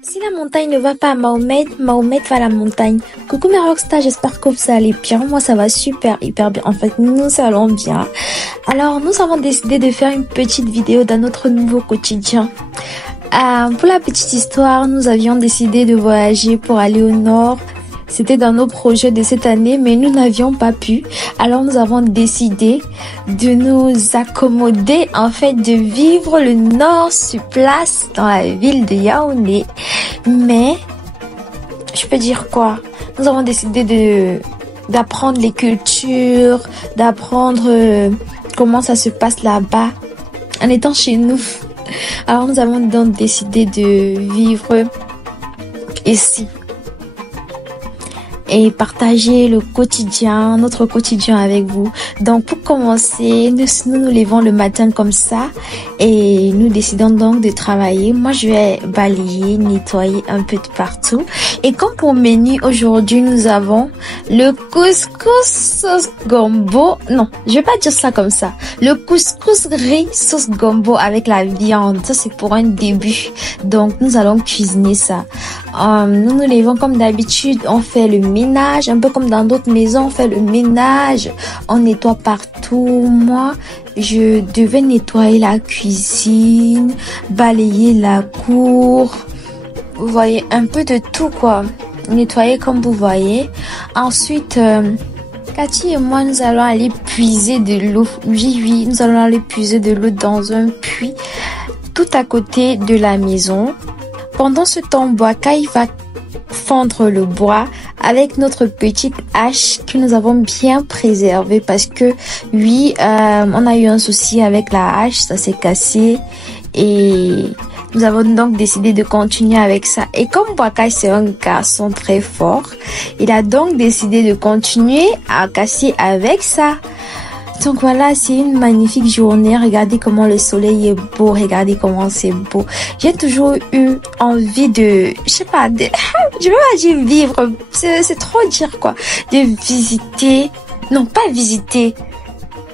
Si la montagne ne va pas à Mahomet, Mahomet va à la montagne. Coucou mes rockstars, j'espère que vous allez bien. Moi ça va super, hyper bien. En fait, nous allons bien. Alors, nous avons décidé de faire une petite vidéo dans notre nouveau quotidien. Pour la petite histoire, nous avions décidé de voyager pour aller au nord. C'était dans nos projets de cette année, mais nous n'avions pas pu. Alors, nous avons décidé de nous accommoder, en fait, de vivre le nord sur place dans la ville de Yaoundé. Mais, je peux dire quoi? Nous avons décidé d'apprendre les cultures, d'apprendre comment ça se passe là-bas en étant chez nous. Alors, nous avons donc décidé de vivre ici et partager le quotidien, notre quotidien avec vous. Donc, pour commencer, nous levons le matin comme ça et nous décidons donc de travailler. Moi, je vais balayer, nettoyer un peu de partout. Et comme pour menu, aujourd'hui, nous avons le couscous sauce gombo. Non, je vais pas dire ça comme ça. Le couscous riz sauce gombo avec la viande. Ça, c'est pour un début. Donc, nous allons cuisiner ça. Nous nous levons comme d'habitude. On fait le ménage, un peu comme dans d'autres maisons, on fait le ménage. On nettoie partout. Moi, je devais nettoyer la cuisine, balayer la cour. Vous voyez, un peu de tout quoi. Nettoyer comme vous voyez. Ensuite, Cathy et moi, nous allons aller puiser de l'eau. Oui, nous allons aller puiser de l'eau dans un puits tout à côté de la maison. Pendant ce temps, Boakai va fendre le bois avec notre petite hache que nous avons bien préservée parce que oui, on a eu un souci avec la hache, ça s'est cassé et nous avons donc décidé de continuer avec ça. Et comme Boakai c'est un garçon très fort, il a donc décidé de continuer à casser avec ça. Donc voilà, c'est une magnifique journée. Regardez comment le soleil est beau. Regardez comment c'est beau. J'ai toujours eu envie de, je sais pas, je veux pas dire vivre. C'est trop dire quoi. De visiter. Non, pas visiter.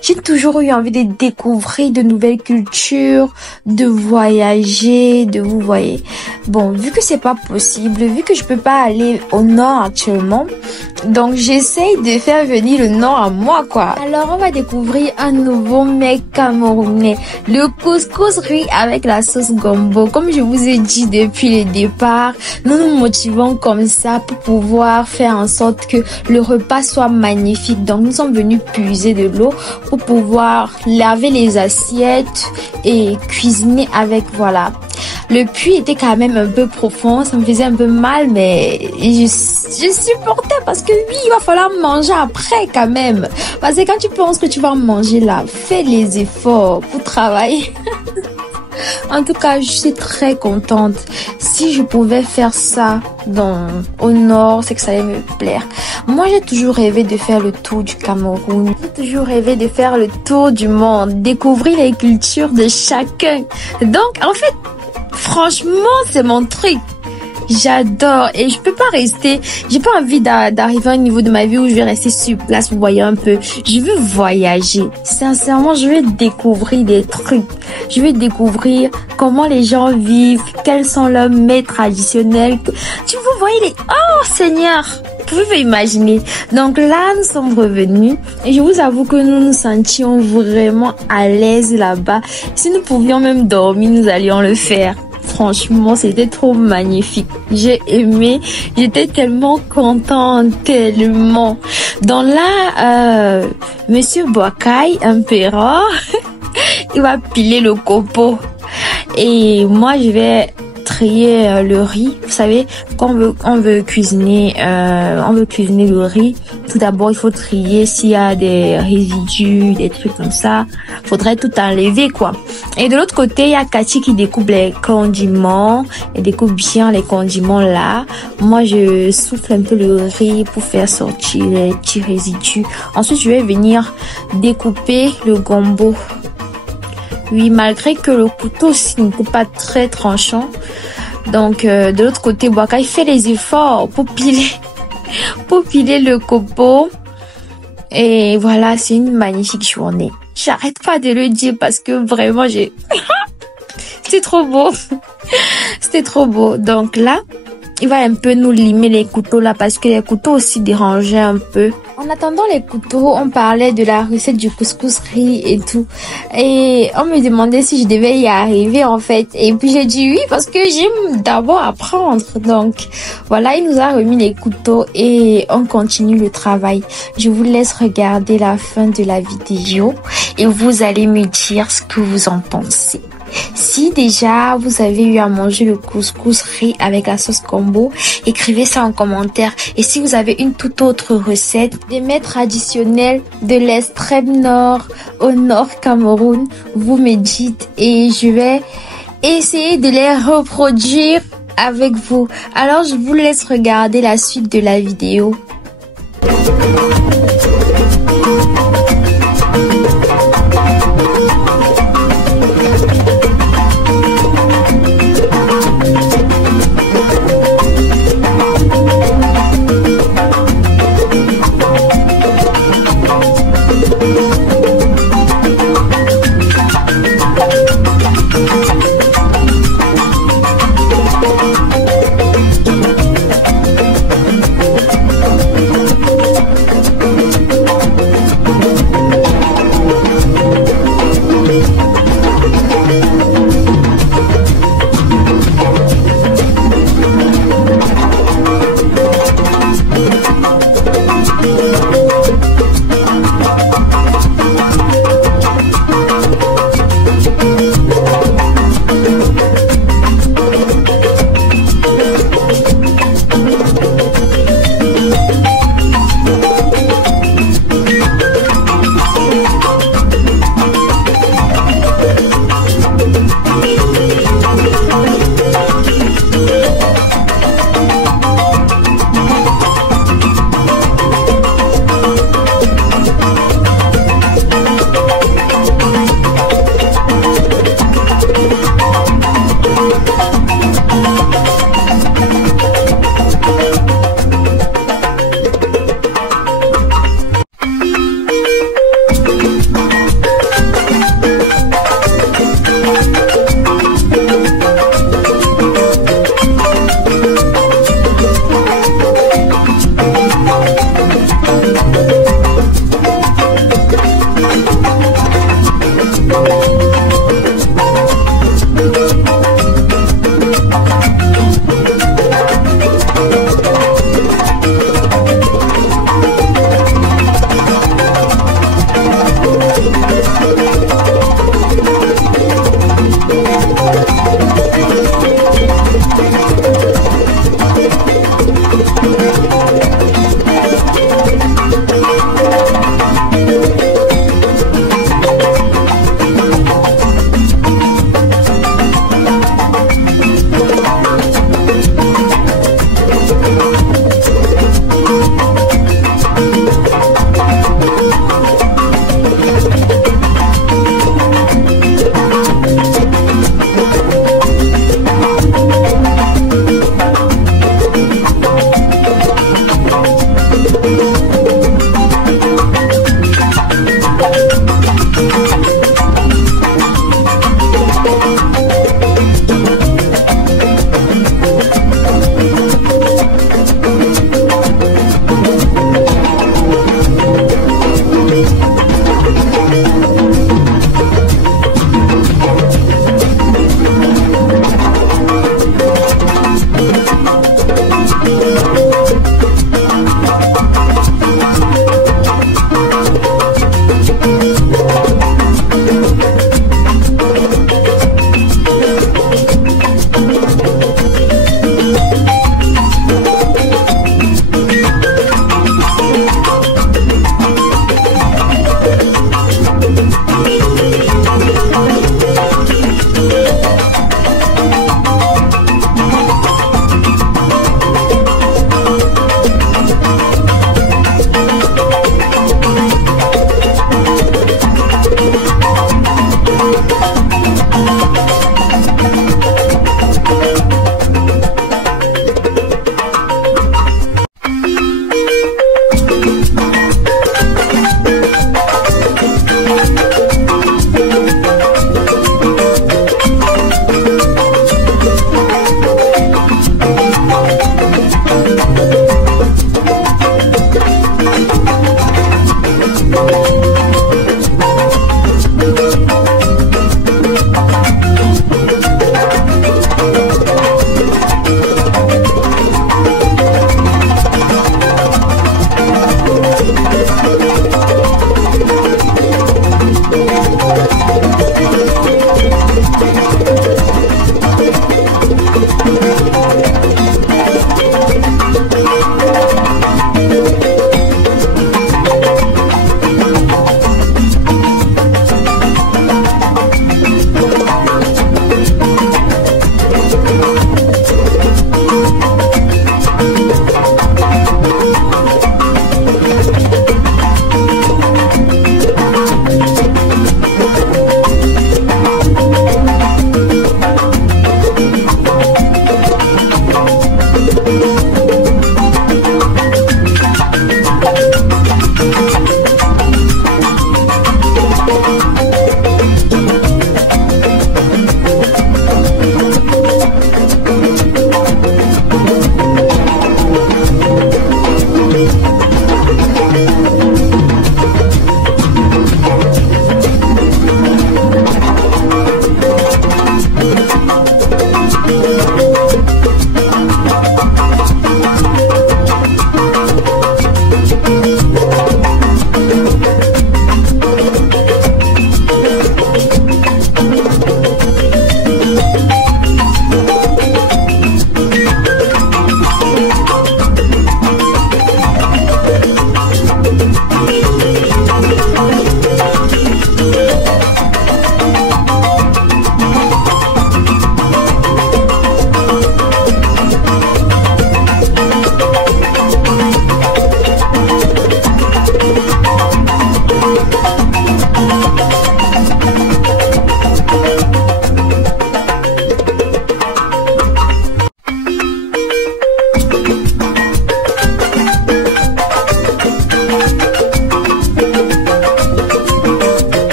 J'ai toujours eu envie de découvrir de nouvelles cultures, de voyager, de vous voyez. Bon, vu que c'est pas possible, vu que je peux pas aller au nord actuellement, donc j'essaye de faire venir le nord à moi quoi. Alors on va découvrir un nouveau mets camerounais, le couscous riz avec la sauce gombo. Comme je vous ai dit depuis le départ, nous nous motivons comme ça pour pouvoir faire en sorte que le repas soit magnifique. Donc nous sommes venus puiser de l'eau pour pouvoir laver les assiettes et cuisiner avec, voilà. Le puits était quand même un peu profond, ça me faisait un peu mal, mais je supportais parce que oui, il va falloir manger après quand même. Parce que quand tu penses que tu vas manger là, fais les efforts pour travailler. En tout cas, je suis très contente. Si je pouvais faire ça au nord, c'est que ça allait me plaire. Moi, j'ai toujours rêvé de faire le tour du Cameroun. J'ai toujours rêvé de faire le tour du monde, découvrir les cultures de chacun. Donc, en fait, franchement, c'est mon truc. J'adore et je peux pas rester, j'ai pas envie d'arriver à un niveau de ma vie où je vais rester sur place, vous voyez un peu. Je veux voyager. Sincèrement, je veux découvrir des trucs. Je veux découvrir comment les gens vivent, quels sont leurs mets traditionnels. Vous voyez oh Seigneur, vous pouvez imaginer. Donc là, nous sommes revenus et je vous avoue que nous nous sentions vraiment à l'aise là-bas. Si nous pouvions même dormir, nous allions le faire. Franchement, c'était trop magnifique. J'ai aimé. J'étais tellement contente, tellement. Donc là, Monsieur Boakai, Impérateur, il va piler le copeau. Et moi, je vais trier le riz. Vous savez, quand on veut cuisiner le riz, tout d'abord, il faut trier s'il y a des résidus, des trucs comme ça. Faudrait tout enlever, quoi. Et de l'autre côté, il y a Cathy qui découpe les condiments. Elle découpe bien les condiments là. Moi, je souffle un peu le riz pour faire sortir les petits résidus. Ensuite, je vais venir découper le gombo. Oui, malgré que le couteau n'était pas très tranchant. Donc, de l'autre côté, Boakai fait les efforts pour piler le copeau. Et voilà, c'est une magnifique journée. J'arrête pas de le dire parce que vraiment, C'est trop beau. C'était trop beau. Donc là, il va un peu nous limer les couteaux là parce que les couteaux aussi dérangeaient un peu. En attendant les couteaux, on parlait de la recette du couscous riz et tout. Et on me demandait si je devais y arriver en fait. Et puis j'ai dit oui parce que j'aime d'abord apprendre. Donc voilà, il nous a remis les couteaux et on continue le travail. Je vous laisse regarder la fin de la vidéo et vous allez me dire ce que vous en pensez. Si déjà vous avez eu à manger le couscous riz avec la sauce combo, écrivez ça en commentaire. Et si vous avez une toute autre recette, des mets traditionnels de l'extrême nord au nord Cameroun, vous me dites et je vais essayer de les reproduire avec vous. Alors je vous laisse regarder la suite de la vidéo.